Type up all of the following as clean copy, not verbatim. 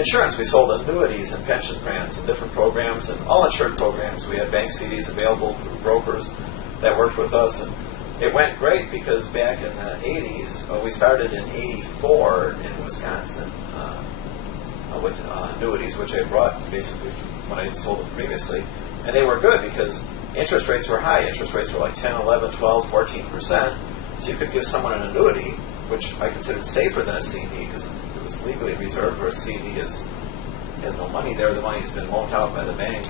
insurance. We sold annuities and pension plans and different programs and all insured programs. We had bank CDs available through brokers that worked with us, and it went great because back in the 80s, we started in 84 in Wisconsin with annuities, which I brought basically when I sold them previously, and they were good because interest rates were high. Interest rates were like 10, 11, 12, 14%, so you could give someone an annuity, which I considered safer than a CD because it was legally reserved, where a CD has no money there. The money has been loaned out by the bank,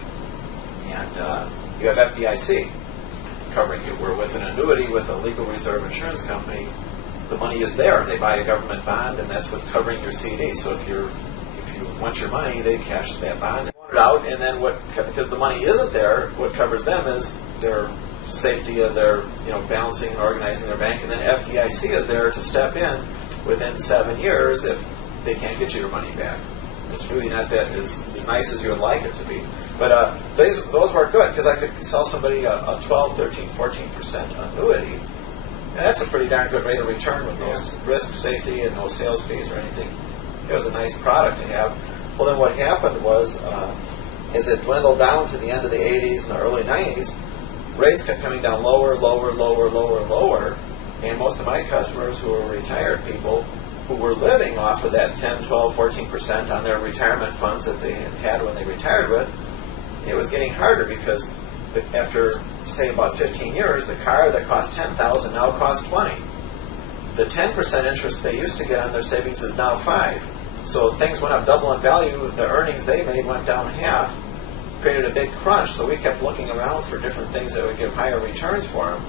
and you have FDIC covering you. Where with an annuity with a legal reserve insurance company, the money is there. They buy a government bond, and that's what's covering your CD. So if you want your money, they cash that bond, they want it out, and then because the money isn't there, what covers them is their safety of their balancing and organizing their bank, and then FDIC is there to step in within 7 years if they can't get you your money back. It's really not that as nice as you would like it to be. But those work good because I could sell somebody a 12, 13, 14% annuity, and that's a pretty darn good rate of return with no risk, safety, and no sales fees or anything. It was a nice product to have. Well, then what happened was, as it dwindled down to the end of the 80s and the early 90s, rates kept coming down lower, lower, lower, lower, lower, and most of my customers who were retired people who were living off of that 10, 12, 14% on their retirement funds that they had when they retired with, it was getting harder because after, say, about 15 years, the car that cost $10,000 now costs $20,000. The 10% interest they used to get on their savings is now 5%. So things went up double in value. The earnings they made went down half, created a big crunch. So we kept looking around for different things that would give higher returns for them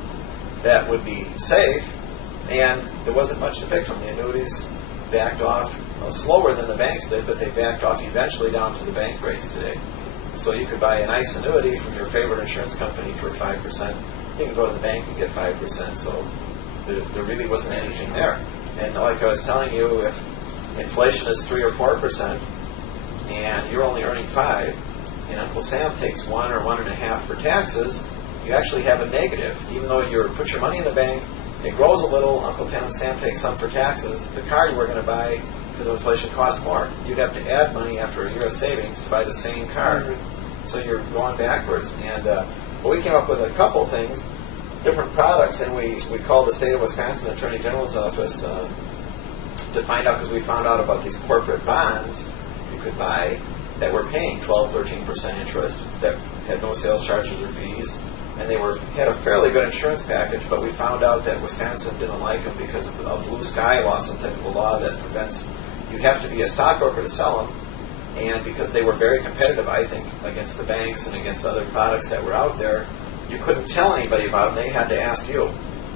that would be safe, and there wasn't much to pick from. The annuities backed off slower than the banks did, but they backed off eventually down to the bank rates today. So you could buy a nice annuity from your favorite insurance company for 5%. You can go to the bank and get 5%. So there really wasn't anything there. And like I was telling you, if inflation is 3 or 4%, and you're only earning 5%, and Uncle Sam takes 1 or 1.5% for taxes, you actually have a negative. Even though you put your money in the bank, it grows a little, Uncle Sam takes some for taxes, the car you were going to buy because of inflation cost more. You'd have to add money after a year of savings to buy the same car. So you're going backwards. And we came up with a couple things, different products, and we called the state of Wisconsin Attorney General's office to find out, because we found out about these corporate bonds you could buy that were paying 12, 13% interest, that had no sales charges or fees, and they had a fairly good insurance package, but we found out that Wisconsin didn't like them because of a blue sky law, some type of a law that prevents, you have to be a stockbroker to sell them, and because they were very competitive, I think, against the banks and against other products that were out there, you couldn't tell anybody about them. They had to ask you.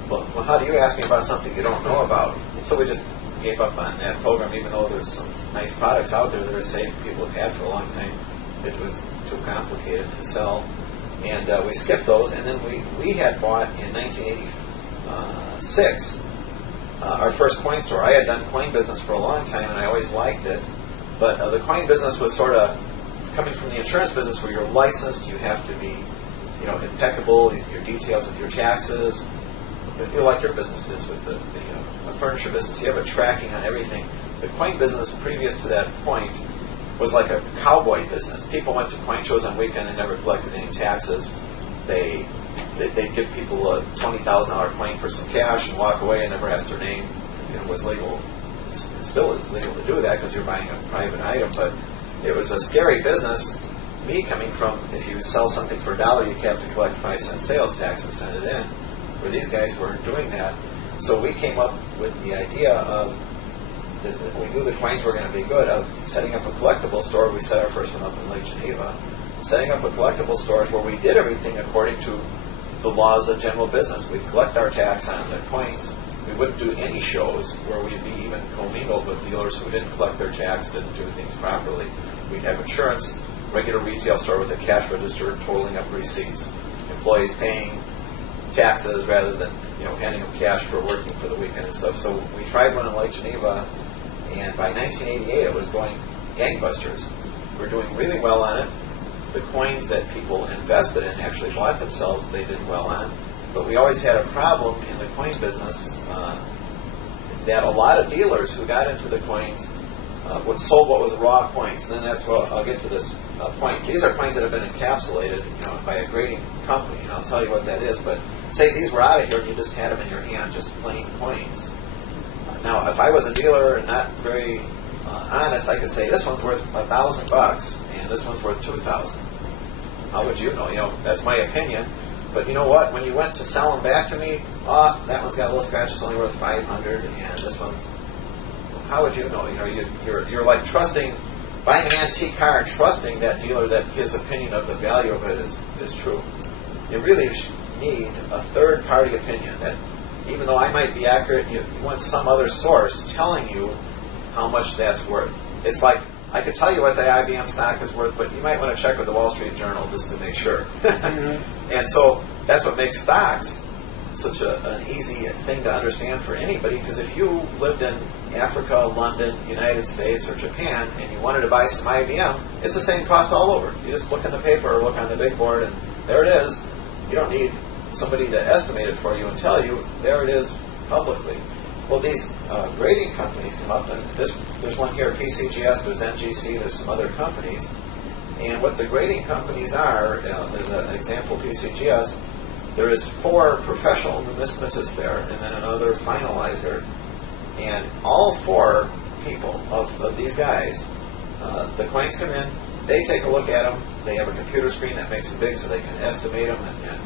Well, how do you ask me about something you don't know about? So we just gave up on that program, even though there's some nice products out there that are safe, people have had for a long time. It was too complicated to sell. And we skipped those, and then we had bought in 1986 our first coin store. I had done coin business for a long time, and I always liked it. But the coin business was sort of coming from the insurance business, where you're licensed, you have to be impeccable with your details, with your taxes. But like your business is with the furniture business. You have a tracking on everything. The coin business previous to that point was like a cowboy business. People went to coin shows on weekend and never collected any taxes. They'd give people a $20,000 coin for some cash and walk away and never ask their name. It was legal. It still is legal to do that because you're buying a private item, but it was a scary business. Me coming from, if you sell something for $1, you have to collect 5-cent sales tax and send it in, where these guys weren't doing that. So we came up with the idea of, we knew the coins were going to be good, of setting up a collectible store. We set our first one up in Lake Geneva. Setting up a collectible store where we did everything according to the laws of general business. We'd collect our tax on the coins. We wouldn't do any shows where we'd be even commingled with dealers who didn't collect their tax, didn't do things properly. We'd have insurance, regular retail store with a cash register totaling up receipts, employees paying taxes rather than handing them cash for working for the weekend and stuff. So we tried one in Lake Geneva, and by 1988 it was going gangbusters. We were doing really well on it. The coins that people invested in actually bought themselves, they did well on. But we always had a problem in the coin business that a lot of dealers who got into the coins sold what was raw coins. And then that's what I'll get to this point. These are coins that have been encapsulated, by a grading company, and I'll tell you what that is. But say these were out of here and you just had them in your hand, just plain coins. Now, if I was a dealer and not very honest, I could say this one's worth $1,000 and this one's worth $2,000. How would you know? That's my opinion. But you know what? When you went to sell them back to me, that one's got a little scratch. It's only worth $500, and this one's. How would you know? You're like trusting, buying an antique car and trusting that dealer that his opinion of the value of it is true. You really need a third-party opinion that, even though I might be accurate, you want some other source telling you how much that's worth. It's like, I could tell you what the IBM stock is worth, but you might want to check with the Wall Street Journal just to make sure. And so that's what makes stocks such an easy thing to understand for anybody, because if you lived in Africa, London, United States, or Japan, and you wanted to buy some IBM, it's the same cost all over. You just look in the paper or look on the big board, and there it is. You don't need somebody to estimate it for you and tell you. There it is publicly. Well, these grading companies come up, and there's one here, PCGS, there's NGC, there's some other companies. And what the grading companies are, as an example, PCGS, there is 4 professional numismatists there, and then another finalizer. And all 4 people of these guys, the coins come in, they take a look at them, they have a computer screen that makes them big so they can estimate them and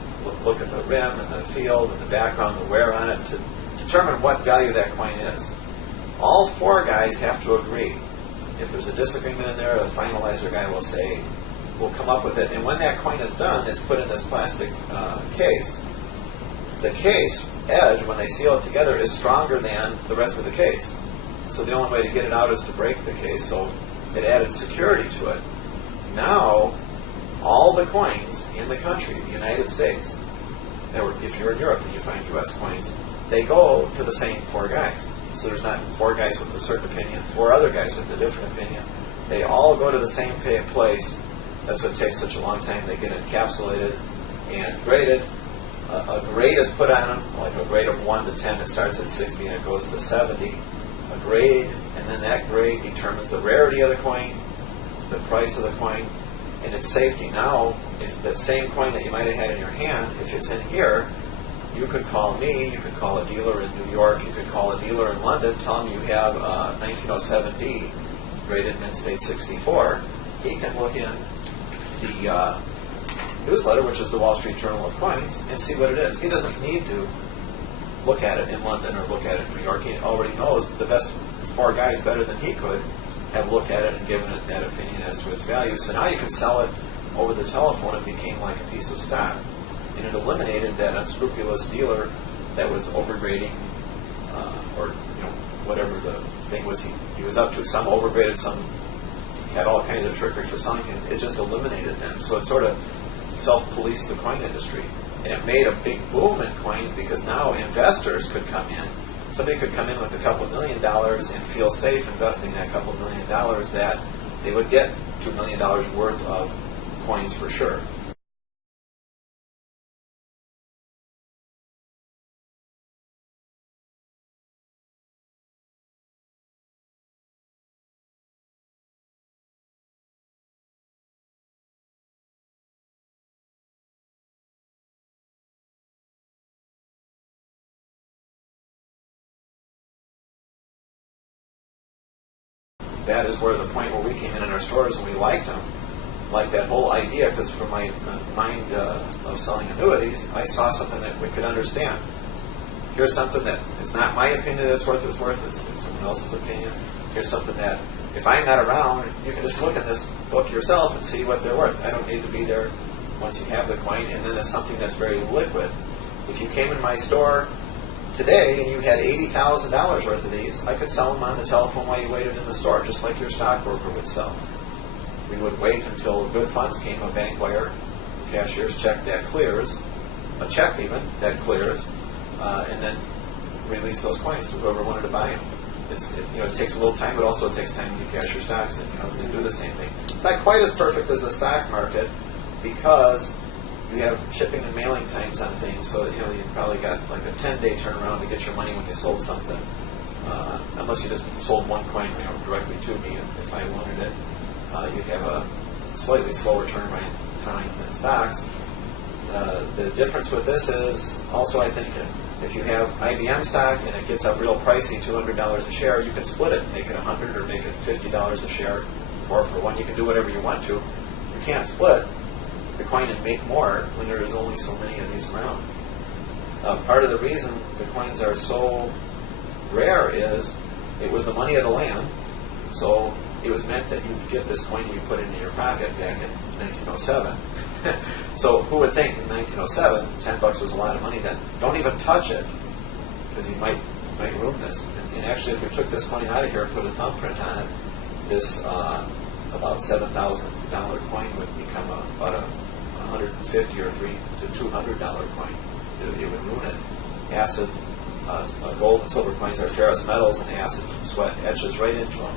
look at the rim and the field and the background, the wear on it, to determine what value that coin is. All 4 guys have to agree. If there's a disagreement in there, the finalizer guy will say, we'll come up with it. And when that coin is done, it's put in this plastic case. The case edge, when they seal it together, is stronger than the rest of the case. So the only way to get it out is to break the case. So it added security to it. Now, all the coins in the country, the United States, if you're in Europe and you find U.S. coins, they go to the same 4 guys. So there's not 4 guys with a certain opinion, 4 other guys with a different opinion. They all go to the same place. That's what takes such a long time. They get encapsulated and graded. A grade is put on them, like a grade of 1 to 10. It starts at 60 and it goes to 70. A grade, and then that grade determines the rarity of the coin, the price of the coin, and its safety. Now, if that same coin that you might have had in your hand, if it's in here, you could call me, you could call a dealer in New York, you could call a dealer in London, tell him you have 1907D, graded Mint State 64. He can look in the newsletter, which is the Wall Street Journal of Coins, and see what it is. He doesn't need to look at it in London or look at it in New York. He already knows the best 4 guys better than he could have looked at it and given it that opinion as to its value. So now you can sell it over the telephone. It became like a piece of stock. And it eliminated that unscrupulous dealer that was overgrading, or whatever the thing was he was up to. Some overgraded, some had all kinds of trickery for selling it. It just eliminated them. So it sort of self-policed the coin industry. And it made a big boom in coins because now investors could come in. Somebody could come in with a couple $1 million and feel safe investing that couple $1 million that they would get $2 million worth of coins for sure. That is where the point where we came in our stores and we liked them, like that whole idea, because from my mind of selling annuities, I saw something that we could understand. Here's something that it's not my opinion that's worth it's worth, it's someone else's opinion. Here's something that if I'm not around, you can just look at this book yourself and see what they're worth. I don't need to be there once you have the coin, and then it's something that's very liquid. If you came in my store today and you had $80,000 worth of these, I could sell them on the telephone while you waited in the store, just like your stockbroker would sell. We would wait until good funds came, a bank wire, cashier's check that clears, a check even that clears, and then release those coins to whoever wanted to buy them. It takes a little time, but also it takes time to cash your stocks and to do the same thing. It's not quite as perfect as the stock market because you have shipping and mailing times on things, so you probably got like a 10-day turnaround to get your money when you sold something. unless you just sold one coin directly to me. If I wanted it, you'd have a slightly slower turnaround time than stocks. The difference with this is also, I think, if you have IBM stock and it gets up real pricey, $200 a share, you can split it, make it $100 or make it $50 a share, 4 for 1. You can do whatever you want to. You can't split the coin and make more when there is only so many of these around. Part of the reason the coins are so rare is it was the money of the land, so it was meant that you get this coin and you put it in your pocket back in 1907. So who would think in 1907, $10 was a lot of money then? Don't even touch it, because you might ruin this. And actually, if we took this coin out of here and put a thumbprint on it, this about $7,000 coin would become about a $150 or $300 to $200 coin. It would ruin it. Acid, gold and silver coins are ferrous metals, and acid from sweat etches right into them.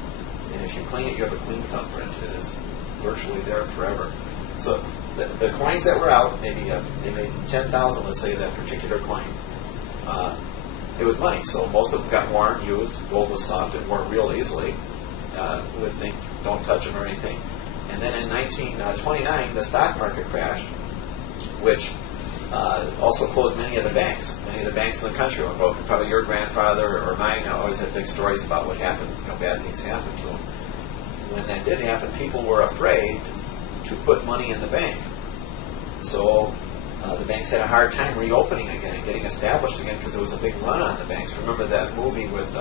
And if you clean it, you have a clean thumbprint. It is virtually there forever. So the coins that were out, maybe they made 10,000, let's say, that particular coin. It was money, so most of them got worn, used. Gold was soft, it wore real easily. You would think, don't touch them or anything. And then in 1929, the stock market crashed, which also closed many of the banks. Many of the banks in the country were broken. Probably your grandfather or mine always had big stories about what happened, bad things happened to them. When that did happen, people were afraid to put money in the bank. So the banks had a hard time reopening again and getting established again because there was a big run on the banks. Remember that movie with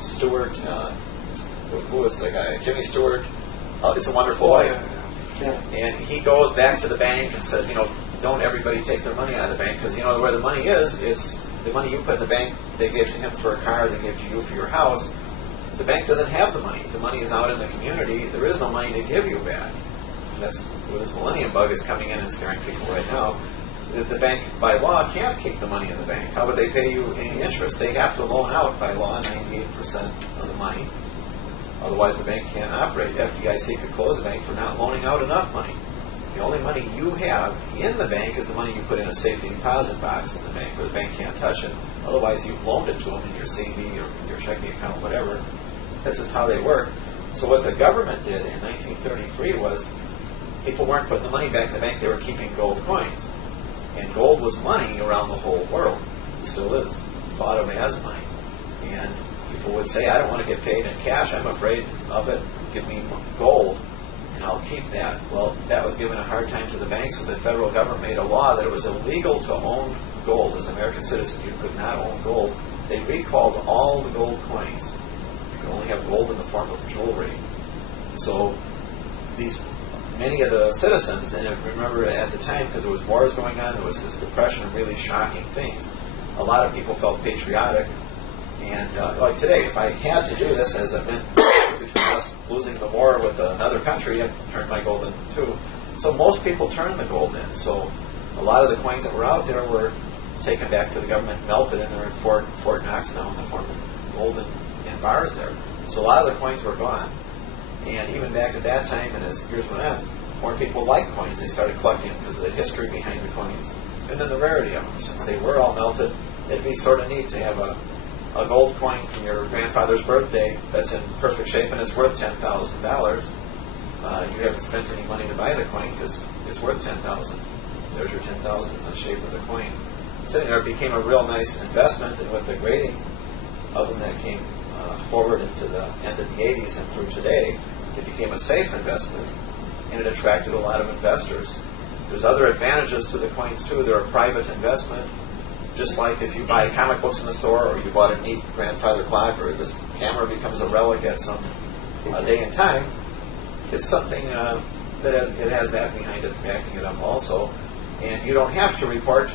Stewart, who was the guy? Jimmy Stewart, It's a Wonderful Life. Yeah. And he goes back to the bank and says, don't everybody take their money out of the bank, because where the money is, it's the money you put in the bank. They gave to him for a car, they gave to you for your house. The bank doesn't have the money. The money is out in the community. There is no money to give you back. That's where this millennium bug is coming in and scaring people right now. The bank, by law, can't keep the money in the bank. How would they pay you any interest? They have to loan out, by law, 98% of the money. Otherwise, the bank can't operate. FDIC could close the bank for not loaning out enough money. The only money you have in the bank is the money you put in a safety deposit box in the bank, where the bank can't touch it. Otherwise, you've loaned it to them in your CD or your checking account, whatever. That's just how they work. So what the government did in 1933 was people weren't putting the money back in the bank, they were keeping gold coins. And gold was money around the whole world. It still is, thought of as money. And people would say, I don't want to get paid in cash, I'm afraid of it, give me gold, and I'll keep that. Well, that was given a hard time to the banks, so the federal government made a law that it was illegal to own gold. As an American citizen, you could not own gold. They recalled all the gold coins. You could only have gold in the form of jewelry. So many of the citizens, and remember at the time, because there was wars going on, there was this depression and really shocking things, a lot of people felt patriotic. And like today, if I had to do this, as it meant between us losing the war with another country, I'd turn my gold in too. So most people turned the gold in. So a lot of the coins that were out there were taken back to the government, melted, and they're in Fort Knox now in the form of gold in bars there. So a lot of the coins were gone. And even back at that time, and as years went on, more people liked coins. They started collecting them because of the history behind the coins and then the rarity of them. Since they were all melted, it'd be sort of neat to have a gold coin from your grandfather's birthday that's in perfect shape and it's worth $10,000. You haven't spent any money to buy the coin because it's worth $10,000. There's your $10,000 in the shape of the coin. Sitting there, it became a real nice investment, and with the grading of them that came forward into the end of the 80s and through today, it became a safe investment, and it attracted a lot of investors. There's other advantages to the coins too. They're a private investment. Just like if you buy comic books in the store, or you bought a neat grandfather clock, or this camera becomes a relic at some day and time, it's something that it has that behind it, backing it up also. And you don't have to report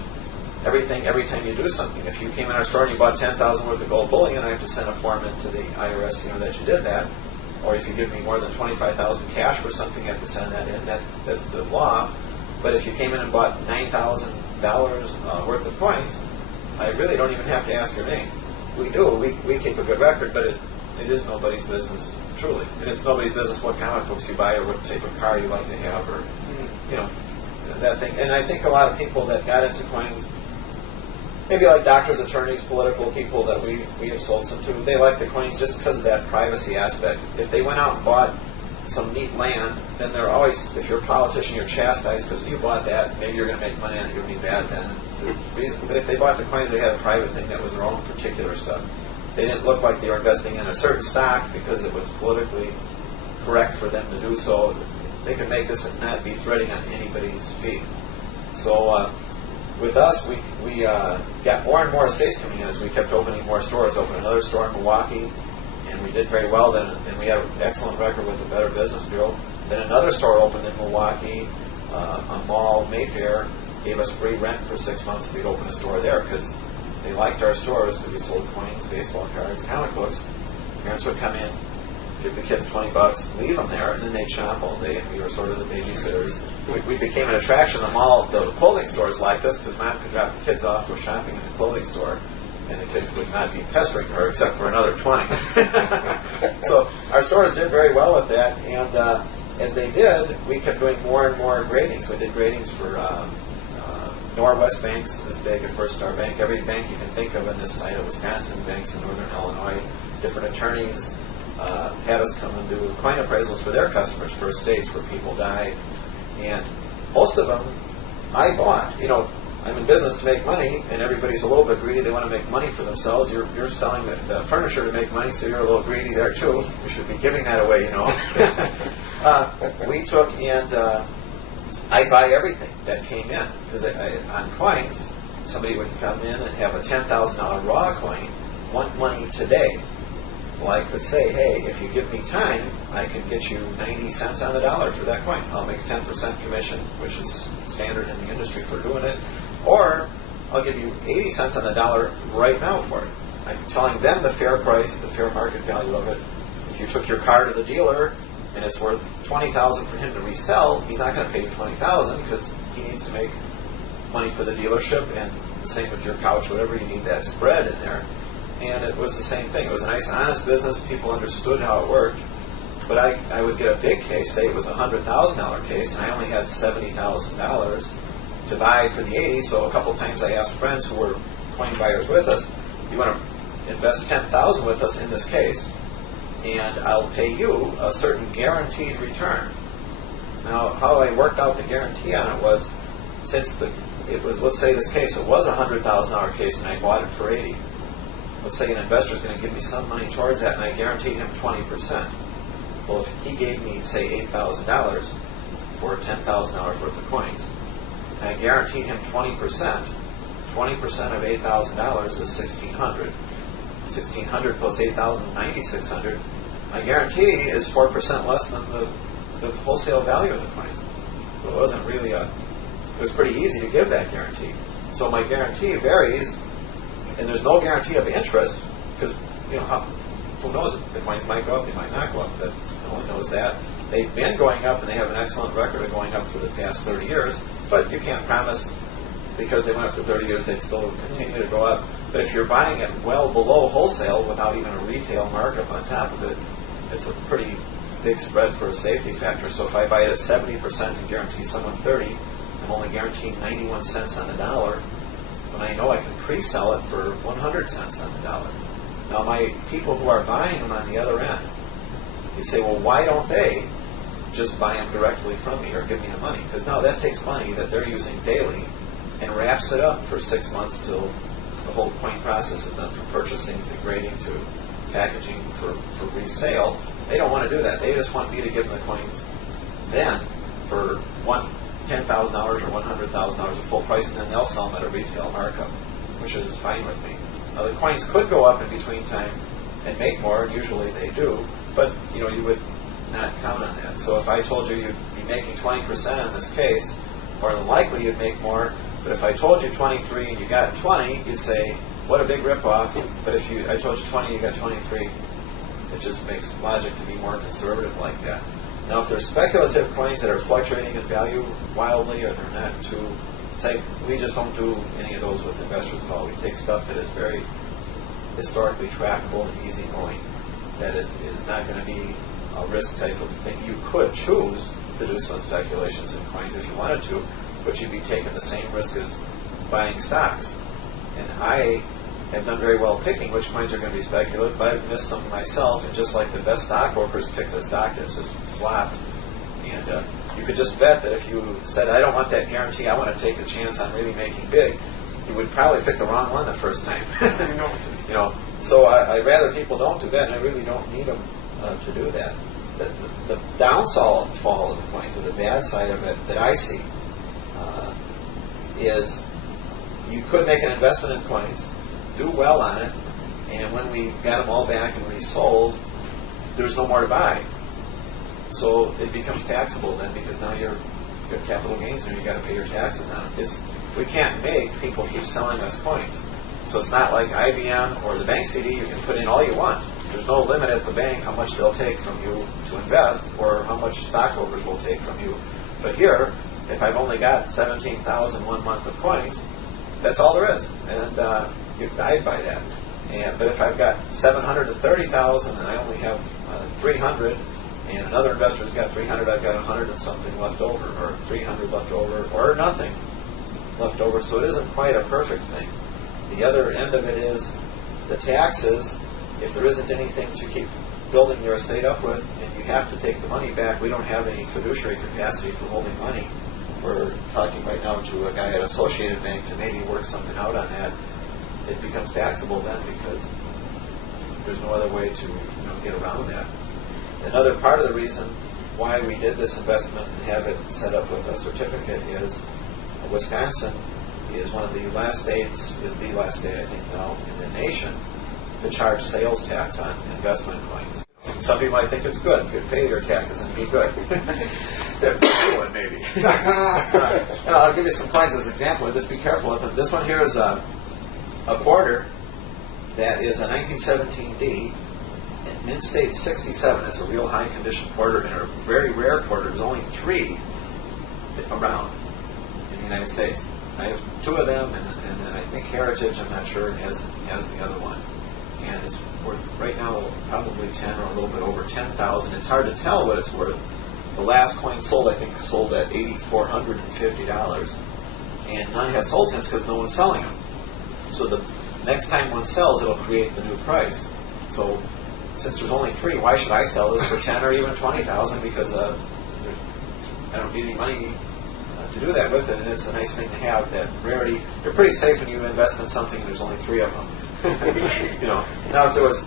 everything every time you do something. If you came in our store and you bought $10,000 worth of gold bullion, I have to send a form into the IRS, that you did that. Or if you give me more than $25,000 cash for something, you have to send that in. That's the law. But if you came in and bought $9,000 worth of coins, I really don't even have to ask your name. We do. We keep a good record, but it is nobody's business, truly. And it's nobody's business what comic books you buy or what type of car you like to have, or that thing. And I think a lot of people that got into coins maybe like doctors, attorneys, political people that we have sold some to, they like the coins just because of that privacy aspect. If they went out and bought some neat land, then they're always, if you're a politician, you're chastised because you bought that, maybe you're going to make money on it, you'll be bad then. But if they bought the coins, they had a private thing that was their own particular stuff. They didn't look like they were investing in a certain stock because it was politically correct for them to do so. They could make this and not be threading on anybody's feet. So with us, we got more and more estates coming in as we kept opening more stores. Opened another store in Milwaukee, and we did very well then, and we had an excellent record with the Better Business Bureau. Then another store opened in Milwaukee, a mall, Mayfair, gave us free rent for 6 months if we'd open a store there because they liked our stores because we sold coins, baseball cards, comic books. Parents would come in, give the kids $20, leave them there, and then they'd shop all day, and we were sort of the babysitters. We became an attraction. The mall, the clothing stores liked us because Mom could drop the kids off for shopping in the clothing store, and the kids would not be pestering her except for another 20. So our stores did very well with that, and as they did, we kept doing more and more gradings. We did gradings for Norwest banks, is big, at First Star Bank. Every bank you can think of in this side of Wisconsin, banks in northern Illinois, different attorneys had us come and do coin appraisals for their customers for estates where people died. And most of them I bought. You know, I'm in business to make money, and everybody's a little bit greedy. They want to make money for themselves. You're selling the furniture to make money, so you're a little greedy there too. You should be giving that away, you know. We took and I buy everything that came in because on coins, somebody would come in and have a $10,000 raw coin, want money today. Well, I could say, hey, if you give me time, I can get you 90 cents on the dollar for that coin. I'll make a 10% commission, which is standard in the industry for doing it. Or I'll give you 80 cents on the dollar right now for it. I'm telling them the fair price, the fair market value of it. If you took your car to the dealer and it's worth $20,000 for him to resell, he's not going to pay you $20,000 because he needs to make money for the dealership, and the same with your couch, whatever, you need that spread in there. And it was the same thing. It was a nice, honest business. People understood how it worked. But I would get a big case, say it was a $100,000 case, and I only had $70,000 to buy for the 80. So a couple times I asked friends who were coin buyers with us, you want to invest $10,000 with us in this case, and I'll pay you a certain guaranteed return. Now, how I worked out the guarantee on it was, since it was, let's say this case, it was a $100,000 case, and I bought it for 80. Let's say an investor is going to give me some money towards that, and I guaranteed him 20%. Well, if he gave me, say, $8,000 for $10,000 worth of coins, and I guaranteed him 20%, 20% of $8,000 is $1,600. $1,600 plus $8,000, $9,600. My guarantee is 4% less than the wholesale value of the coins. So it wasn't really it was pretty easy to give that guarantee. So my guarantee varies. And there's no guarantee of interest because, you know, who knows? The coins might go up, they might not go up. No one knows that. They've been going up, and they have an excellent record of going up for the past 30 years. But you can't promise because they went up for 30 years, they'd still continue to go up. But if you're buying it well below wholesale without even a retail markup on top of it, it's a pretty big spread for a safety factor. So if I buy it at 70% and guarantee someone 30, I'm only guaranteeing 91 cents on the dollar. When I know I can pre-sell it for 100 cents on the dollar. Now, my people who are buying them on the other end, you'd say, well, why don't they just buy them directly from me or give me the money? Because now that takes money that they're using daily and wraps it up for 6 months till the whole coin process is done, from purchasing to grading to packaging for resale. They don't want to do that. They just want me to give them the coins then for $10,000 or $100,000 at full price, and then they'll sell them at a retail markup, which is fine with me. Now, the coins could go up in between time and make more, and usually they do, but you would not count on that. So if I told you you'd be making 20% in this case, more than likely you'd make more. But if I told you 23 and you got 20, you'd say, what a big ripoff. But if I told you 20 and you got 23, it just makes logic to be more conservative like that. Now, if there's speculative coins that are fluctuating in value wildly, or they're not too safe, we just don't do any of those with investors at all. We take stuff that is very historically trackable and easygoing, that is not going to be a risk type of thing. You could choose to do some speculations in coins if you wanted to, but you'd be taking the same risk as buying stocks. And I have done very well picking which coins are going to be speculative, but I've missed some myself. And just like the best stockbrokers pick the stock that's just flopped, and you could just bet that if you said, I don't want that guarantee, I want to take a chance on really making big, you would probably pick the wrong one the first time. You know, so I'd rather people don't do that, and I really don't need them to do that. The downfall of the coins, or the bad side of it that I see, is you could make an investment in coins, do well on it, and when we got them all back and resold, there's no more to buy. So it becomes taxable then, because now you have capital gains and you got to pay your taxes on it. We can't make people keep selling us coins. So it's not like IBM or the bank CD. You can put in all you want. There's no limit at the bank how much they'll take from you to invest, or how much stockholders will take from you. But here, if I've only got 17,000 1 month of coins, that's all there is, and you guide by that. But if I've got 730,000 and I only have 300, and another investor's got 300, I've got 100 and something left over, or 300 left over, or nothing left over. So it isn't quite a perfect thing. The other end of it is the taxes. If there isn't anything to keep building your estate up with, and you have to take the money back, we don't have any fiduciary capacity for holding money. We're talking right now to a guy at Associated Bank to maybe work something out on that. It becomes taxable then, because there's no other way to get around that. Another part of the reason why we did this investment and have it set up with a certificate is Wisconsin is one of the last states, is the last state I think now in the nation, to charge sales tax on investment coins. Some people might think it's good. You could pay your taxes and be good. One maybe. I'll give you some coins as an example. Just be careful with them. This one here is a quarter that is a 1917D. Mint state 67. It's a real high condition quarter, and a very rare quarter. There's only 3 around in the United States. I have 2 of them, and then I think Heritage, I'm not sure, has the other one. And it's worth right now probably 10 or a little bit over 10,000. It's hard to tell what it's worth. The last coin sold, I think, sold at $8,450, and none has sold since because no one's selling them. So the next time one sells, it'll create the new price. So since there's only 3, why should I sell this for 10 or even 20,000? Because I don't need any money to do that with it, and it's a nice thing to have. That rarity. You're pretty safe when you invest in something. And there's only 3 of them. Now if there was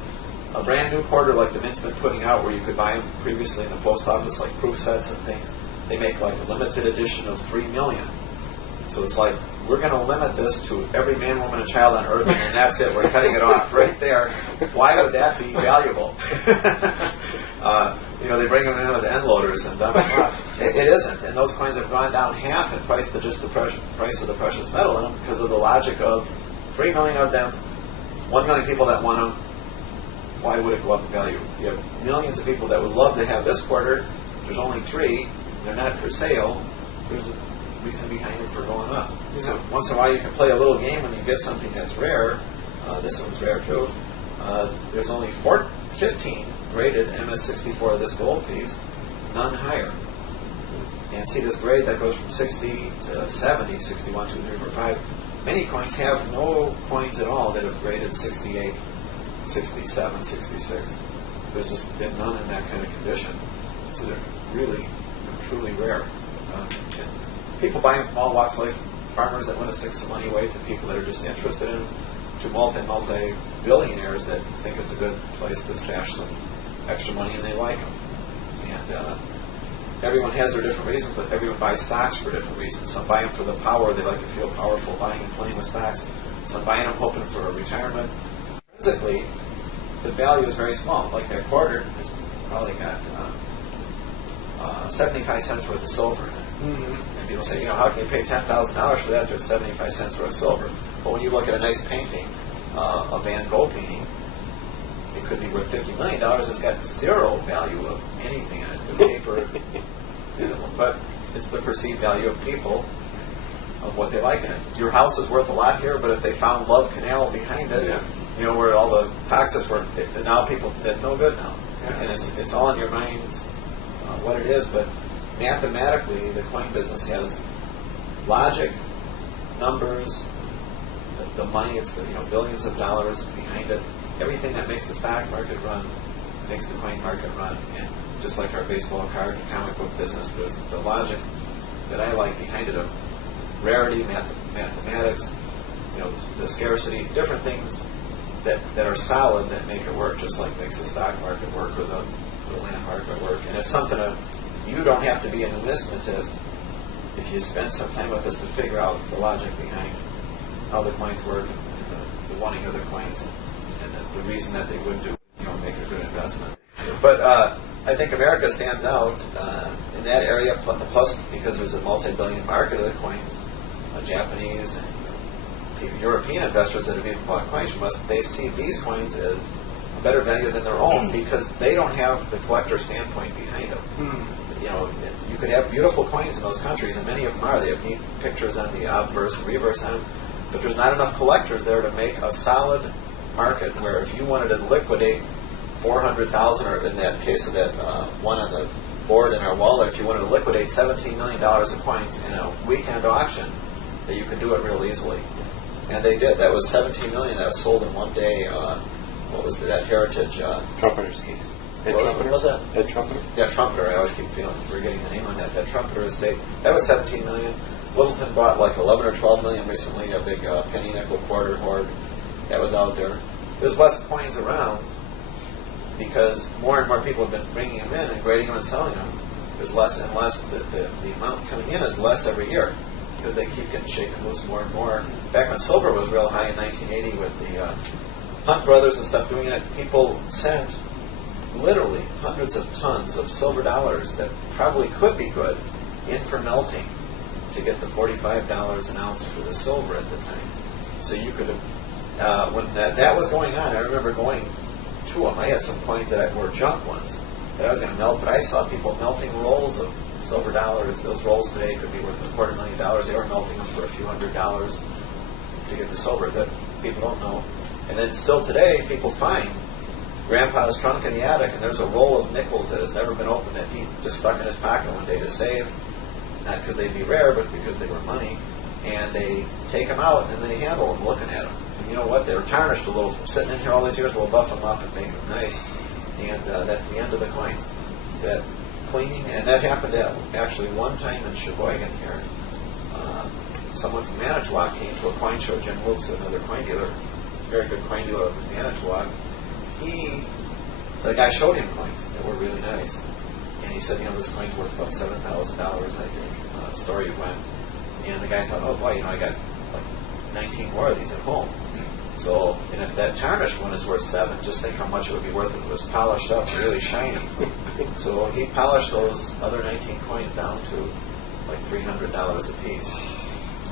a brand new quarter like the Mint's been putting out, where you could buy them previously in the post office, like proof sets and things, they make like a limited edition of 3 million. So it's like, we're going to limit this to every man, woman, and child on earth, and that's it. We're cutting it off right there. Why would that be valuable? They bring them in with end loaders and dump them off. It isn't, and those coins have gone down half in price to just the price of the precious metal in them, because of the logic of 3 million of them, 1 million people that want them. Why would it go up in value? You have millions of people that would love to have this quarter. There's only 3. They're not for sale. There's a reason behind it for going up. Yeah. So once in a while you can play a little game when you get something that's rare. This one's rare too. There's only 15 graded MS64 of this gold piece, none higher. And see this grade that goes from 60 to 70, 61, 2, 3, 4, 5. Many coins have no coins at all that have graded 68, 67, 66. There's just been none in that kind of condition. So they're really, truly rare. And people buy them from all walks of life, farmers that want to stick some money away, to people that are just interested in them, to multi-billionaires that think it's a good place to stash some extra money and they like them. And everyone has their different reasons, but everyone buys stocks for different reasons. Some buy them for the power. They like to feel powerful buying and playing with stocks. Some buy them hoping for a retirement. Physically, the value is very small. Like that quarter, it's probably got 75 cents worth of silver in it. Mm-hmm. And people say, how can you pay $10,000 for that? Just 75 cents worth of silver. But when you look at a nice painting, a Van Gogh painting, it could be worth $50 million. It's got 0 value of anything in it. The paper, but it's the perceived value of people, of what they like in it. Your house is worth a lot here, but if they found Love Canal behind it, where all the toxins were, now people, that's no good now. Yeah. And it's all in your minds what it is, but mathematically, the coin business has logic, numbers, the money. It's the billions of dollars behind it. Everything that makes the stock market run makes the coin market run. And just like our baseball card and comic book business, there's the logic that I like behind it of rarity, mathematics, the scarcity, different things that are solid that make it work, just like makes the stock market work or the land market work. And it's something you don't have to be a numismatist if you spend some time with us to figure out the logic behind how the coins work and the wanting of the coins and the reason that they would make a good investment. But I think America stands out in that area, plus because there's a multi-billion market of the coins. Japanese and even European investors that have even bought coins from us, they see these coins as a better value than their own because they don't have the collector standpoint behind them. You could have beautiful coins in those countries, and many of them are. They have neat pictures on the obverse and reverse on them, but there's not enough collectors there to make a solid market where if you wanted to liquidate 400,000, or in that case of that one on the board in our wall, if you wanted to liquidate $17 million of coins in a weekend auction, that you could do it real easily. And they did. That was $17 million that was sold in one day. What was that Heritage? Trumpeter's case. What was that? Ed Trumpeter? Yeah, Trumpeter. I always keep forgetting the name on that. That Trumpeter estate. That was $17 million. Littleton bought like 11 or 12 million recently, a big penny nickel quarter hoard that was out there. There's less coins around because more and more people have been bringing them in and grading them and selling them. There's less and less. The amount coming in is less every year because they keep getting shaken loose more and more. Back when silver was real high in 1980 with the Hunt brothers and stuff doing it, people sent literally hundreds of tons of silver dollars that probably could be good in for melting to get the $45 an ounce for the silver at the time. So you could have, when that was going on, I remember going to them. I had some coins that were junk ones that I was going to melt, but I saw people melting rolls of silver dollars. Those rolls today could be worth $250,000. They were melting them for a few $100s to get the silver that people don't know. And then still today, people find Grandpa's trunk in the attic, and there's a roll of nickels that has never been opened that he just stuck in his pocket one day to save, not because they'd be rare, but because they were money. And they take them out, and then they handle them looking at them. And you know what? They were tarnished a little from sitting in here all these years. We'll buff them up and make them nice. And that's the end of the coins. That cleaning, and that happened actually one time in Sheboygan here. Someone from Manitowoc came to a coin show. Jim Luke's another coin dealer, very good coin dealer up in Manitowoc. The guy showed him coins that were really nice. And he said, this coin's worth about $7,000, I think. The story went. And the guy thought, oh boy, I got like 19 more of these at home. So, and if that tarnished one is worth $7, just think how much it would be worth if it was polished up, really shiny. So he polished those other 19 coins down to like $300 a piece,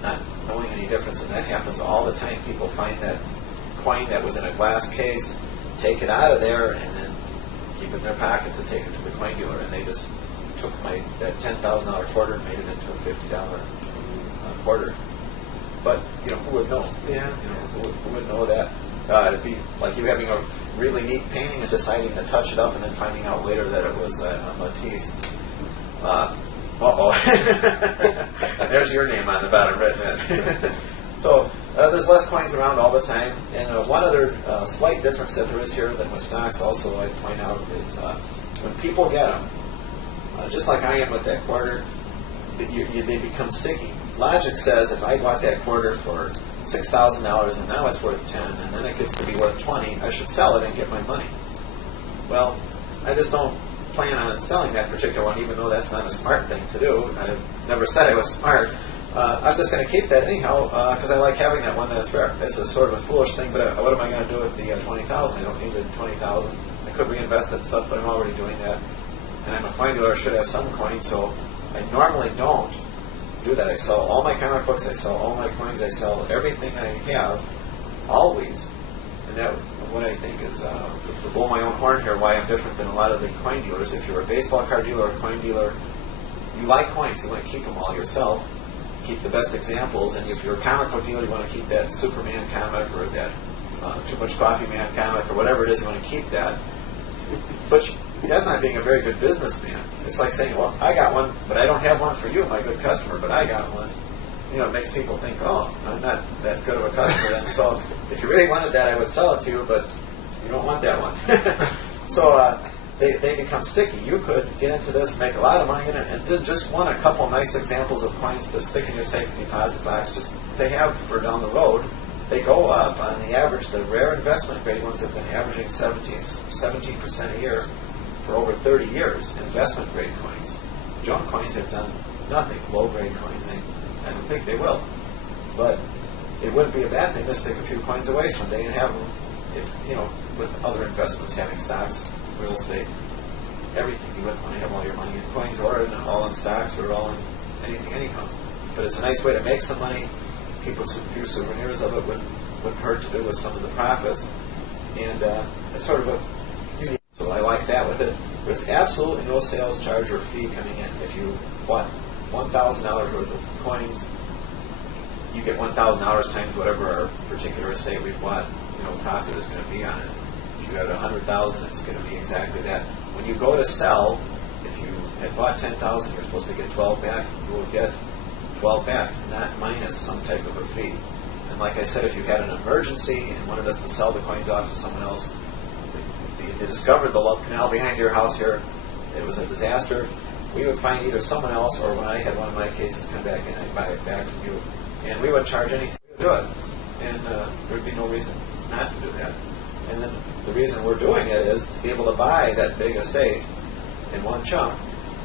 not knowing any difference. And that happens all the time. People find that coin that was in a glass case, take it out of there, and then keep it in their pocket to take it to the coin dealer. And they just took that $10,000 quarter and made it into a $50 quarter. But who would know? Yeah, who would know that? It'd be like you having a really neat painting and deciding to touch it up, and then finding out later that it was a Matisse. There's your name on the bottom written. So there's less coins around all the time. And one other slight difference that there is here than with stocks, also I'd point out, is when people get them, just like I am with that quarter, they become sticky. Logic says if I bought that quarter for $6,000 and now it's worth $10, and then it gets to be worth $20, I should sell it and get my money. Well, I just don't plan on selling that particular one, even though that's not a smart thing to do. I've never said I was smart. I'm just going to keep that anyhow because I like having that one that's rare. It's a sort of a foolish thing, but what am I going to do with the $20,000? I don't need the $20,000. I could reinvest it in stuff, but I'm already doing that. And I'm a coin dealer. I should have some coins, so I normally don't do that. I sell all my comic books. I sell all my coins. I sell everything I have, always. And that, what I think is, to blow my own horn here, why I'm different than a lot of the coin dealers. If you're a baseball card dealer or a coin dealer, you like coins. You want to keep them all yourself. Keep the best examples. And if you're a comic book dealer, you want to keep that Superman comic or that Too Much Coffee Man comic or whatever it is. You want to keep that. But that's not being a very good businessman. It's like saying, well, I got one, but I don't have one for you, my good customer, but I got one. it makes people think, oh, I'm not that good of a customer then. So if you really wanted that, I would sell it to you, but you don't want that one. So they become sticky. You could get into this, make a lot of money in it, and just want a couple nice examples of coins to stick in your safe deposit box, just to have for down the road. They go up on the average. The rare investment grade ones have been averaging 17% a year for over 30 years. Investment grade coins. Junk coins have done nothing. Low grade coins, I don't think they will. But it wouldn't be a bad thing to stick a few coins away someday and have them, with other investments, having stocks, real estate, everything. You wouldn't want to have all your money in coins or all in stocks or all in anything anyhow. But it's a nice way to make some money. Keep a few souvenirs of it wouldn't hurt to do with some of the profits. And it's sort of a unique. So I like that with it. There's absolutely no sales charge or fee coming in. If you bought $1,000 worth of coins, you get $1,000 times whatever our particular estate we've bought, profit is going to be on it. If you had $100,000, it's going to be exactly that. When you go to sell, if you had bought $10,000, you're supposed to get 12 back. You will get 12 back, not minus some type of a fee. And like I said, if you had an emergency and wanted us to sell the coins off to someone else, they discovered the Love Canal behind your house here, it was a disaster, we would find either someone else, or when I had one of my cases come back and I'd buy it back from you, and we wouldn't charge anything to do it. And there'd be no reason not to do that. And then the reason we're doing it is to be able to buy that big estate in one chunk.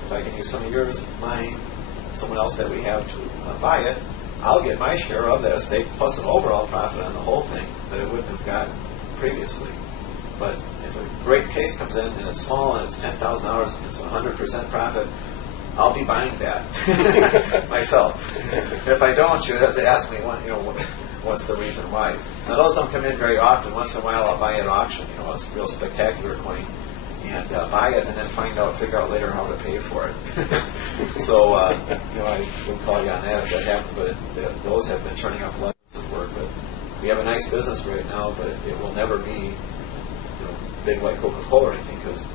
If I can use some of yours, mine, someone else that we have to buy it, I'll get my share of that estate plus an overall profit on the whole thing that I wouldn't have gotten previously. But if a great case comes in and it's small and it's $10,000 and it's 100% profit, I'll be buying that myself. If I don't, you have to ask me, what's the reason why. Now those don't come in very often. Once in a while, I'll buy it at auction. It's a real spectacular coin, and buy it and then figure out later how to pay for it. So I will call you on that if that happens. But those have been turning up levels of work. But we have a nice business right now, but it will never be big like Coca-Cola or anything, because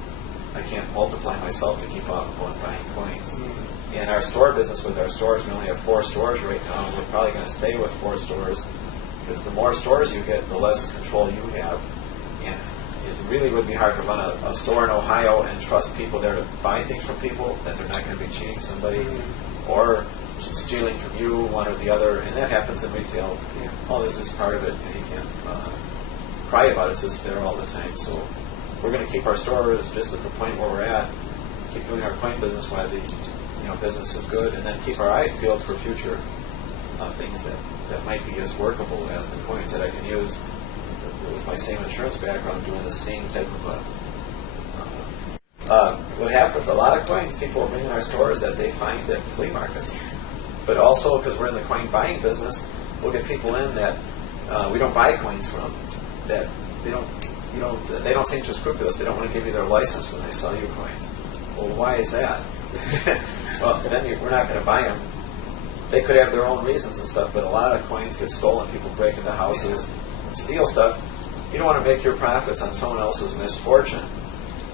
I can't multiply myself to keep on buying coins. Mm-hmm. In our store business, with our stores, we only have 4 stores right now. We're probably going to stay with 4 stores, because the more stores you get, the less control you have. And it really would be hard to run a store in Ohio and trust people there to buy things from people, that they're not going to be cheating somebody or stealing from you, one or the other. And that happens in retail. All this is part of it, and you can't cry about it. It's just there all the time. So we're going to keep our stores just at the point where we're at, keep doing our coin business while the business is good, and then keep our eyes peeled for future things that might be as workable as the coins that I can use with my same insurance background, doing the same type of what happened, a lot of coins people bring in our stores that they find at flea markets. But also, because we're in the coin buying business, we'll get people in that we don't buy coins from, that they don't seem too scrupulous. They don't want to give you their license when they sell you coins. Well, why is that? Well, then we're not going to buy them. They could have their own reasons and stuff, but a lot of coins get stolen. People break into houses, steal stuff. You don't want to make your profits on someone else's misfortune.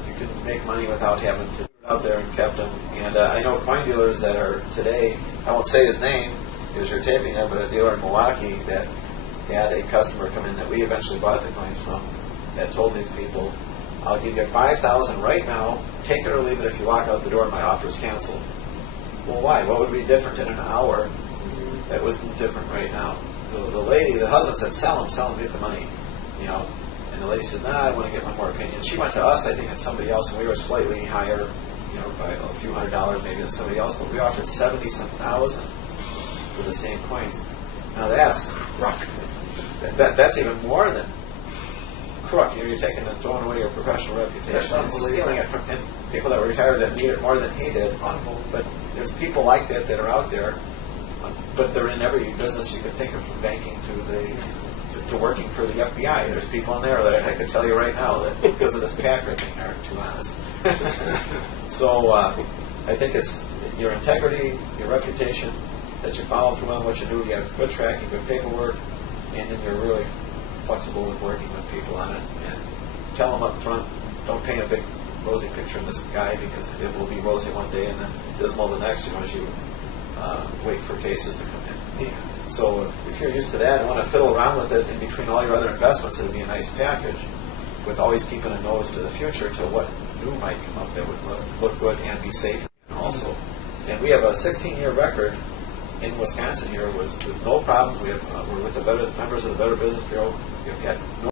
You can make money without having to put it out there and kept them. And I know coin dealers that are today, I won't say his name because you're taping him, but a dealer in Milwaukee that had a customer come in that we eventually bought the coins from, that told these people, I'll give you $5,000 right now, take it or leave it. If you walk out the door, my offer's canceled. Well, why? What would be different in an hour that wasn't different right now? The husband said, sell him, get the money. And the lady says, I want to get one more opinion. She went to us, I think, and somebody else, and we were slightly higher, by a few $100s maybe than somebody else, but we offered $70-some thousand for the same coins. Now that's crook. That's even more than crook. You're taking and throwing away your professional reputation and stealing it from people that were retired that need it more than he did. But there's people like that are out there, but they're in every business you can think of, from banking to working for the FBI. There's people in there that I could tell you right now that because of this pack ripping aren't too honest. So I think it's your integrity, your reputation, that you follow through on what you do, you have good tracking, good paperwork, and then you're really flexible with working with people on it. And tell them up front, don't paint a big rosy picture in this guy, because it will be rosy one day and then dismal the next, as you wait for cases to come in. Yeah. So if you're used to that and want to fiddle around with it in between all your other investments, it'd be a nice package with always keeping a nose to the future to what new might come up that would look good and be safe also. And we have a 16-year record in Wisconsin here with no problems. We're with the members of the Better Business Bureau. We've got no